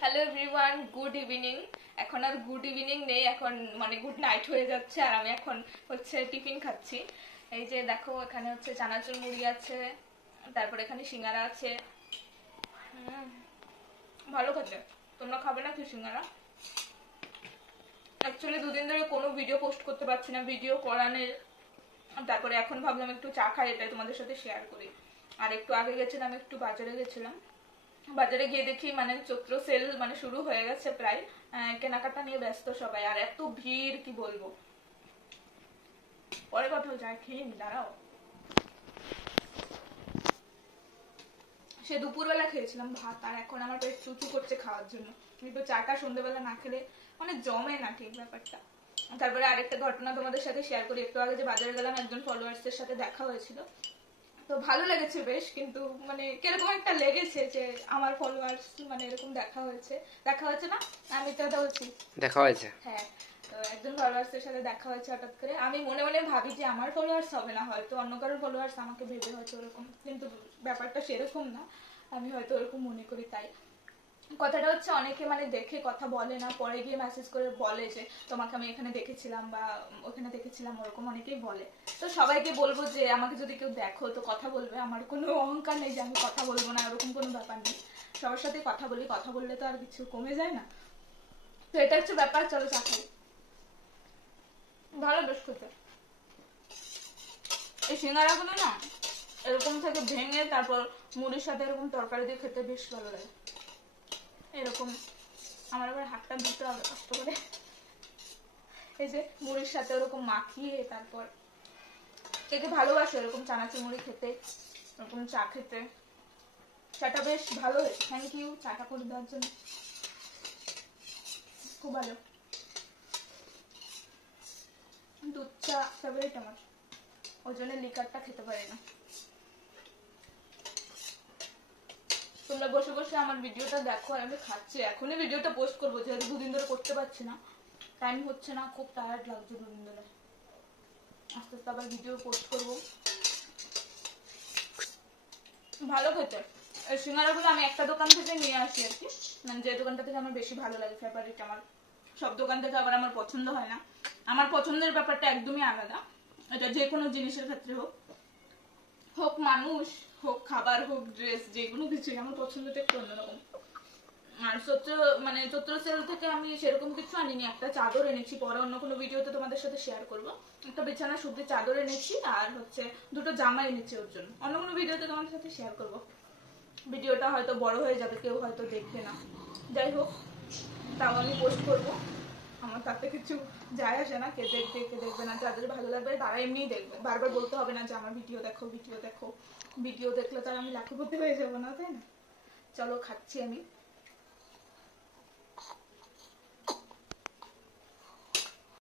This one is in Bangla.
Hello everyone, good evening. এখন আর গুড ইভিনিং নেই, এখন মানে গুড নাইট হয়ে যাচ্ছে। আর আমি এখন হচ্ছে টিফিন খাচ্ছি। এই যে দেখো, এখানে হচ্ছে চানাচুর মুড়ি আছে, তারপর এখানে সিঙ্গারা আছে। ভালো খেতে। তোমরা খাবে না কি সিঙ্গারা? অ্যাকচুয়ালি দুদিন ধরে কোনো ভিডিও পোস্ট করতে পারছি না, ভিডিও করানোর। তারপরে এখন ভাবলাম একটু চা খাই, এটা তোমাদের সাথে শেয়ার করি। আর একটু আগে গেছিলাম, একটু বাজারে গেছিলাম। বাজারে গিয়ে দেখি মানে চৈত্র সেল মানে শুরু হয়ে গেছে প্রায়। কেনাকাটা নিয়ে ব্যস্ত সবাই, আর এত ভিড় কি বলবো। পরে কথা যায়, খেয়ে নি, দাঁড়াও। সে দুপুরবেলা খেয়েছিলাম ভাত, আর এখন আমার পেট চুচু করছে খাওয়ার জন্য। কিন্তু চাটা সন্ধ্যেবেলা না খেলে মানে জমে না ঠিক ব্যাপারটা। তারপরে আরেকটা ঘটনা তোমাদের সাথে শেয়ার করি। একটু আগে যে বাজারে গেলাম, একজন ফলোয়ার্সের সাথে দেখা হয়েছিল। তো ভালো লেগেছে বেশ, কিন্তু মানে কিরকম একটা লেগেছে যে আমার ফলোয়ার্স মানে এরকম দেখা হয়েছে না। আমি তো বলছি দেখা হয়েছে। হ্যাঁ, তো একজন ফলোয়ার্সের সাথে দেখা হয়েছে হঠাৎ করে। আমি মনে মনে ভাবি যে আমার ফলোয়ার্স হবে না, হয়তো অন্য কারোর ফলোয়ার্স আমাকে ভেবে হয়তো ওরকম, কিন্তু ব্যাপারটা সেরকম না। আমি হয়তো ওরকম মনে করি। তাই কথাটা হচ্ছে, অনেকে মানে দেখে কথা বলে না, পরে গিয়ে মেসেজ করে বলে যে তোমাকে আমি এখানে দেখেছিলাম বা ওখানে দেখেছিলাম, ওরকম অনেকেই বলে। তো সবাইকে বলবো যে আমাকে যদি কেউ দেখো তো কথা বলবে। আমার কোনো অহংকার নেই যে আমি কথা বলবো না, এরকম কোনো ব্যাপার নেই। সবার সাথে কথা বলি, কথা বললে তো আর কিছু কমে যায় না। তো এটা হচ্ছে ব্যাপার। চলো চা খাই। ভালো বেশ খেতে। এই সিঙ্গারাগুলো না এরকম থেকে ভেঙে তারপর মুড়ির সাথে এরকম তরকারি দিয়ে খেতে বেশ ভালো লাগে। এরকম আমার আবার হাতটা দিতে হবে কষ্ট করে। এই যে মুড়ির সাথে ওরকম মাখিয়ে, তারপর কে কে ভালোবাসে এরকম চানাচুর মুড়ি খেতে, এরকম চা খেতে। চাটা বেশ ভালো হয়েছে, থ্যাংক ইউ চাটা করে দেওয়ার জন্য, খুব ভালো। দুধ চা ফেভারিট আমার, ওই জন্য লিকারটা খেতে পারি না। তোমরা বসে বসে আমার ভিডিওটা দেখো, আমি খাচ্ছি। এখনই ভিডিওটা পোস্ট করবো, যেহেতু দুদিন ধরে করতে পারছি না, টাইম হচ্ছে না, খুব টায়ার্ড লাগছে দুদিন ধরে। আস্তে আস্তে আবার ভিডিও পোস্ট করবো। ভালো খেতে। এই সিঙ্গারাগুলো আমি একটা দোকান থেকে নিয়ে আসি আর কি, মানে যে দোকানটা থেকে আমার বেশি ভালো লাগে, ফেভারিট আমার। সব দোকান থেকে আবার আমার পছন্দ হয় না। আমার পছন্দের ব্যাপারটা একদমই আলাদা। এটা যে কোনো জিনিসের ক্ষেত্রে হোক, হোক মানুষ, হোক খাবার, হোক ড্রেস, যে কোনো কিছুই আমার পছন্দটা একটু অন্যরকম। আর চৈত্র সেল থেকে আমি সেরকম কিছু আনিনি। একটা চাদর এনেছি, পরে অন্য কোনো ভিডিওতে তোমাদের সাথে শেয়ার করবো। একটা বিছানা শুদ্ধি চাদর এনেছি, আর হচ্ছে দুটো জামা এনেছি ওর জন্য। অন্য কোনো ভিডিওতে তোমাদের সাথে শেয়ার করবো। ভিডিওটা হয়তো বড় হয়ে যাবে, কেউ হয়তো দেখবে না, যাই হোক, তাও আমি পোস্ট করবো। আমার তাতে কিছু যায় আসে না, কে দেখবে কে দেখবে না। যাদের ভালো লাগবে তারা এমনিই দেখবে, বারবার বলতে হবে না যে আমার ভিডিও দেখো ভিডিও দেখো। ভিডিও দেখলে তার আমি লাখপতি হয়ে যাবো না, তাই না? চলো খাচ্ছি আমি।